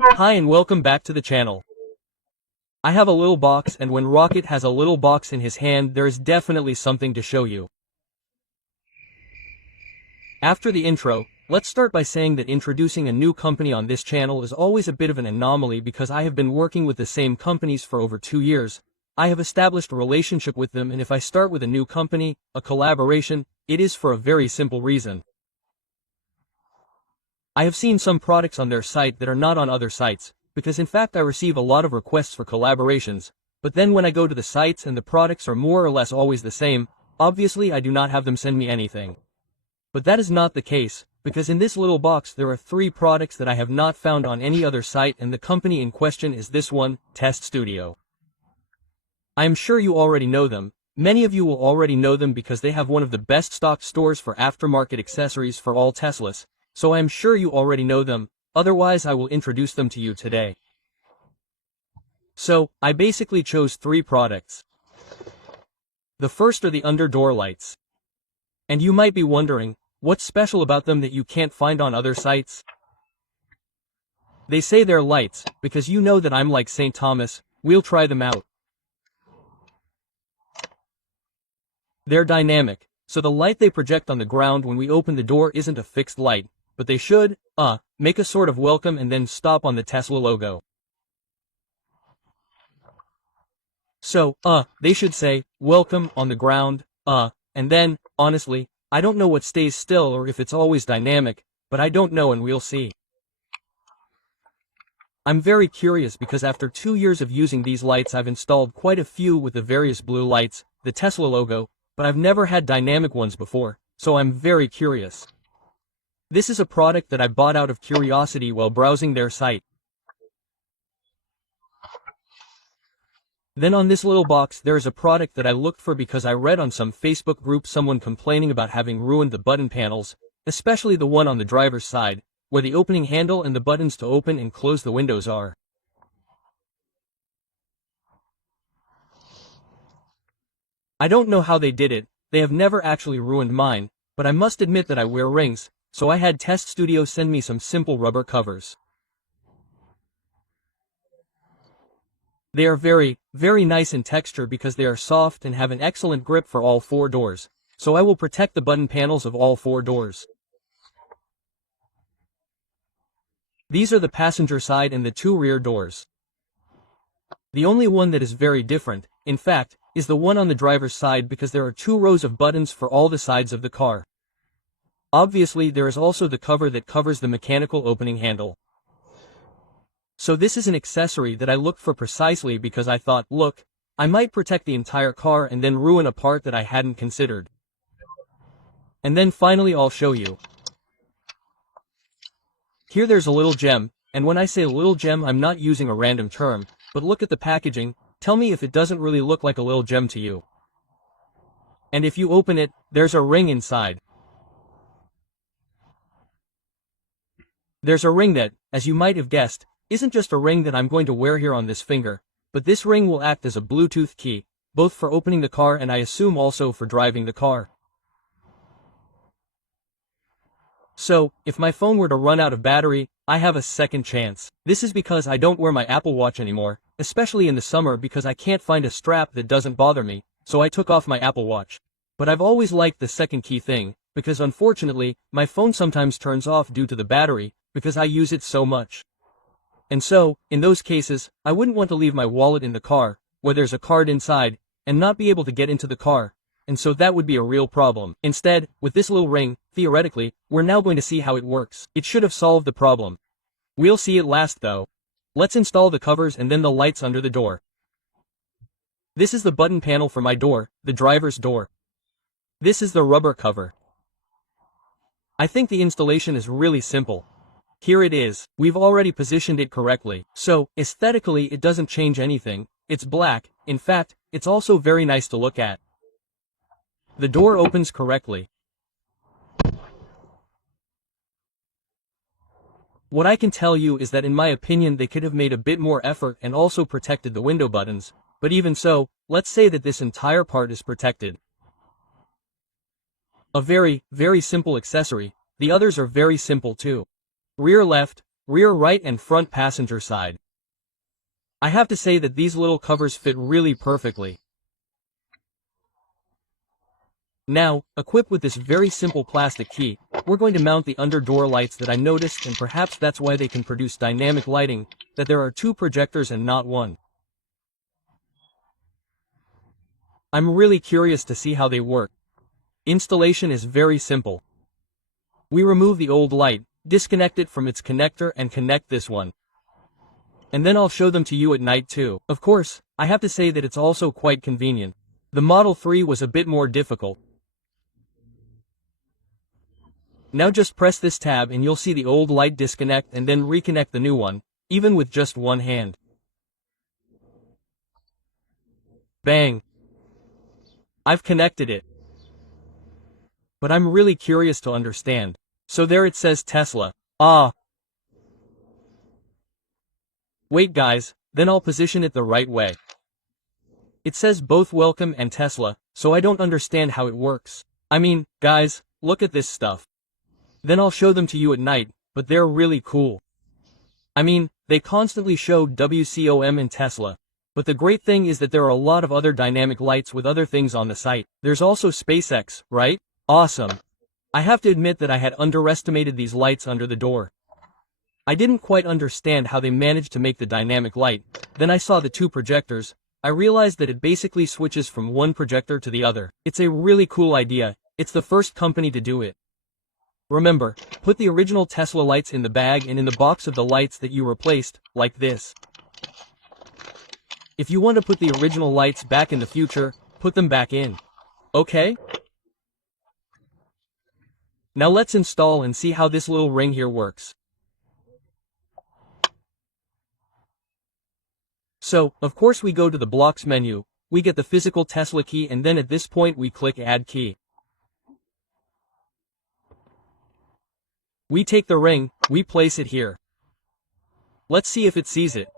Hi and welcome back to the channel. I have a little box, and when Rocket has a little box in his hand, there is definitely something to show you. After the intro, let's start by saying that introducing a new company on this channel is always a bit of an anomaly because I have been working with the same companies for over 2 years. I have established a relationship with them, and if I start with a new company, a collaboration, it is for a very simple reason. I have seen some products on their site that are not on other sites, because in fact I receive a lot of requests for collaborations, but then when I go to the sites and the products are more or less always the same, obviously I do not have them send me anything. But that is not the case, because in this little box there are 3 products that I have not found on any other site, and the company in question is this one, Tesstudio. I am sure you already know them. Many of you will already know them because they have one of the best stocked stores for aftermarket accessories for all Teslas. So I am sure you already know them, otherwise I will introduce them to you today. So, I basically chose 3 products. The first are the under door lights. And you might be wondering, what's special about them that you can't find on other sites? They say they're lights, because you know that I'm like St. Thomas, we'll try them out. They're dynamic, so the light they project on the ground when we open the door isn't a fixed light, but they should, make a sort of welcome and then stop on the Tesla logo. So, they should say, welcome, on the ground, and then, honestly, I don't know what stays still or if it's always dynamic, but I don't know and we'll see. I'm very curious because after 2 years of using these lights I've installed quite a few with the various blue lights, the Tesla logo, but I've never had dynamic ones before, so I'm very curious. This is a product that I bought out of curiosity while browsing their site. Then on this little box there is a product that I looked for because I read on some Facebook group someone complaining about having ruined the button panels, especially the one on the driver's side, where the opening handle and the buttons to open and close the windows are. I don't know how they did it, they have never actually ruined mine, but I must admit that I wear rings, so I had Tesstudio send me some simple rubber covers. They are very, very nice in texture because they are soft and have an excellent grip for all 4 doors, so I will protect the button panels of all 4 doors. These are the passenger side and the 2 rear doors. The only one that is very different, in fact, is the one on the driver's side because there are 2 rows of buttons for all the sides of the car. Obviously there is also the cover that covers the mechanical opening handle. So this is an accessory that I looked for precisely because I thought, look, I might protect the entire car and then ruin a part that I hadn't considered. And then finally I'll show you. Here there's a little gem, and when I say little gem I'm not using a random term, but look at the packaging, tell me if it doesn't really look like a little gem to you. And if you open it, there's a ring inside. There's a ring that, as you might have guessed, isn't just a ring that I'm going to wear here on this finger, but this ring will act as a Bluetooth key, both for opening the car and I assume also for driving the car. So, if my phone were to run out of battery, I have a second chance. This is because I don't wear my Apple Watch anymore, especially in the summer because I can't find a strap that doesn't bother me, so I took off my Apple Watch. But I've always liked the second key thing, because unfortunately, my phone sometimes turns off due to the battery, because I use it so much. And so, in those cases, I wouldn't want to leave my wallet in the car, where there's a card inside, and not be able to get into the car, and so that would be a real problem. Instead, with this little ring, theoretically, we're now going to see how it works. It should have solved the problem. We'll see it last though. Let's install the covers and then the lights under the door. This is the button panel for my door, the driver's door. This is the rubber cover. I think the installation is really simple. Here it is. We've already positioned it correctly. So, aesthetically it doesn't change anything. It's black. In fact, it's also very nice to look at. The door opens correctly. What I can tell you is that in my opinion they could have made a bit more effort and also protected the window buttons, but even so, let's say that this entire part is protected. A very, very simple accessory. The others are very simple too. Rear left, rear right and front passenger side. I have to say that these little covers fit really perfectly. Now, equipped with this very simple plastic key, we're going to mount the under door lights that I noticed, and perhaps that's why they can produce dynamic lighting, that there are two projectors and not one. I'm really curious to see how they work. Installation is very simple. We remove the old light, disconnect it from its connector and connect this one. And then I'll show them to you at night too. Of course, I have to say that it's also quite convenient. The Model 3 was a bit more difficult. Now just press this tab and you'll see the old light disconnect and then reconnect the new one, even with just one hand. Bang! I've connected it. But I'm really curious to understand. So there it says Tesla. Ah! Wait guys, then I'll position it the right way. It says both welcome and Tesla, so I don't understand how it works. I mean, guys, look at this stuff. Then I'll show them to you at night, but they're really cool. I mean, they constantly show WCOM and Tesla. But the great thing is that there are a lot of other dynamic lights with other things on the site. There's also SpaceX, right? Awesome. I have to admit that I had underestimated these lights under the door. I didn't quite understand how they managed to make the dynamic light. Then I saw the two projectors. I realized that it basically switches from one projector to the other. It's a really cool idea. It's the first company to do it. Remember, put the original Tesla lights in the bag and in the box of the lights that you replaced, like this. If you want to put the original lights back in the future, put them back in. Okay? Now let's install and see how this little ring here works. So, of course we go to the blocks menu, we get the physical Tesla key, and then at this point we click Add Key. We take the ring, we place it here. Let's see if it sees it.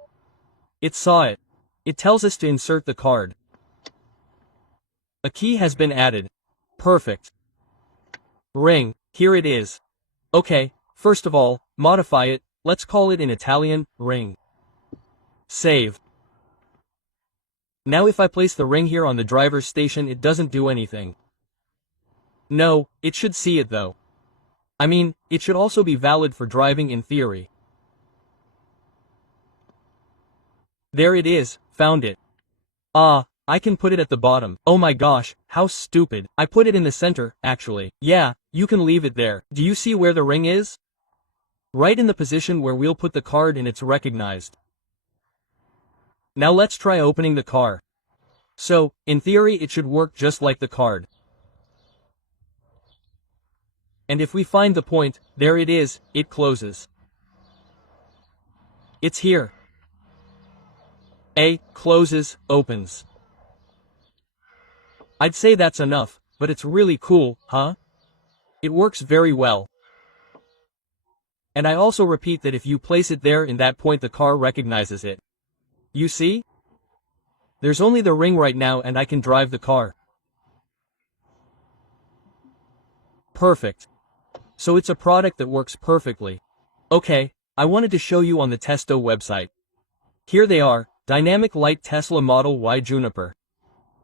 It saw it. It tells us to insert the card. A key has been added. Perfect. Ring, here it is. Okay, first of all, modify it, let's call it in Italian, ring. Save. Now if I place the ring here on the driver's station, it doesn't do anything. No, it should see it though. I mean, it should also be valid for driving in theory. There it is, found it. Ah, I can put it at the bottom. Oh my gosh, how stupid. I put it in the center, actually. Yeah, you can leave it there. Do you see where the ring is? Right in the position where we'll put the card and it's recognized. Now let's try opening the car. So, in theory it should work just like the card. And if we find the point, there it is, it closes. It's here. Closes, opens. I'd say that's enough, but it's really cool, huh? It works very well. And I also repeat that if you place it there in that point the car recognizes it. You see? There's only the ring right now and I can drive the car. Perfect. So it's a product that works perfectly. Okay, I wanted to show you on the Tesstudio website. Here they are, Dynamic Light Tesla Model Y Juniper.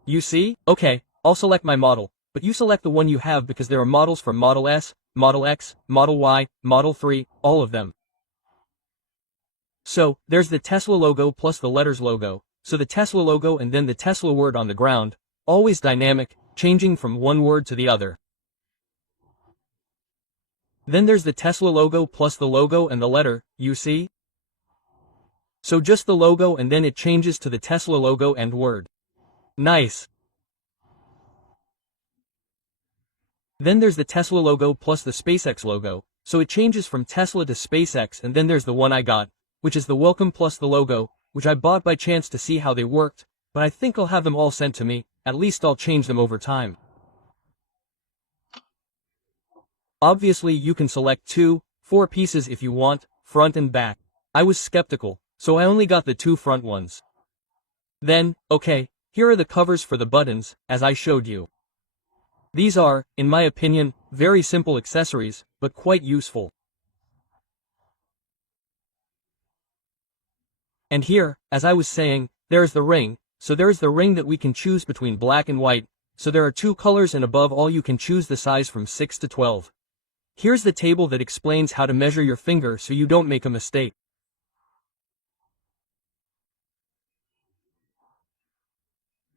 You see? Okay, I'll select my model, but you select the one you have because there are models for Model S, Model X, Model Y, Model 3, all of them. So, there's the Tesla logo plus the letters logo, so the Tesla logo and then the Tesla word on the ground, always dynamic, changing from one word to the other. Then there's the Tesla logo plus the logo and the letter, you see? So just the logo and then it changes to the Tesla logo and word. Nice. Then there's the Tesla logo plus the SpaceX logo, so it changes from Tesla to SpaceX, and then there's the one I got, which is the welcome plus the logo, which I bought by chance to see how they worked, but I think I'll have them all sent to me, at least I'll change them over time. Obviously you can select 2, 4 pieces if you want, front and back. I was skeptical, so I only got the 2 front ones. Then, okay, here are the covers for the buttons, as I showed you. These are, in my opinion, very simple accessories, but quite useful. And here, as I was saying, there is the ring, so there is the ring that we can choose between black and white, so there are 2 colors and above all you can choose the size from 6 to 12. Here's the table that explains how to measure your finger so you don't make a mistake.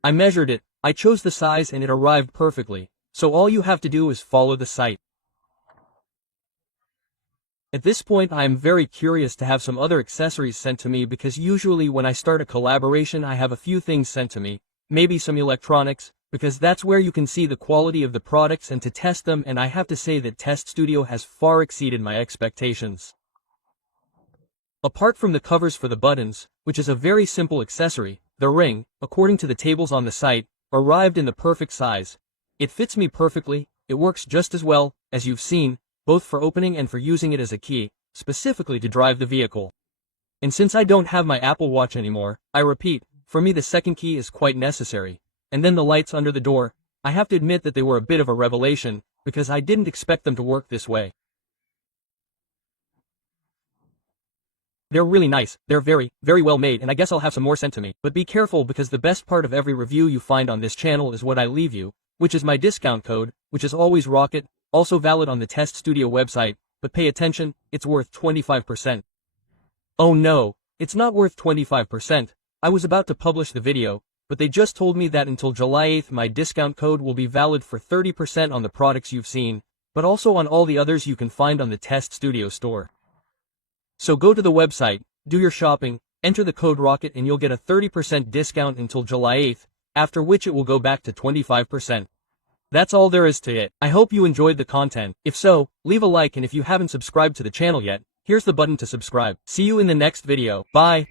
I measured it, I chose the size and it arrived perfectly, so all you have to do is follow the site. At this point I am very curious to have some other accessories sent to me because usually when I start a collaboration I have a few things sent to me, maybe some electronics, because that's where you can see the quality of the products and to test them, and I have to say that Tesstudio has far exceeded my expectations. Apart from the covers for the buttons, which is a very simple accessory, the ring, according to the tables on the site, arrived in the perfect size. It fits me perfectly, it works just as well, as you've seen, both for opening and for using it as a key, specifically to drive the vehicle. And since I don't have my Apple Watch anymore, I repeat, for me the second key is quite necessary. And then the lights under the door, I have to admit that they were a bit of a revelation, because I didn't expect them to work this way. They're really nice, they're very, very well made, and I guess I'll have some more sent to me. But be careful because the best part of every review you find on this channel is what I leave you, which is my discount code, which is always Rocket, also valid on the Tesstudio website, but pay attention, it's worth 25%. Oh no, it's not worth 25%, I was about to publish the video, but they just told me that until July 8th my discount code will be valid for 30% on the products you've seen, but also on all the others you can find on the Tesstudio store. So go to the website, do your shopping, enter the code ROCKET and you'll get a 30% discount until July 8th, after which it will go back to 25%. That's all there is to it. I hope you enjoyed the content. If so, leave a like, and if you haven't subscribed to the channel yet, here's the button to subscribe. See you in the next video. Bye.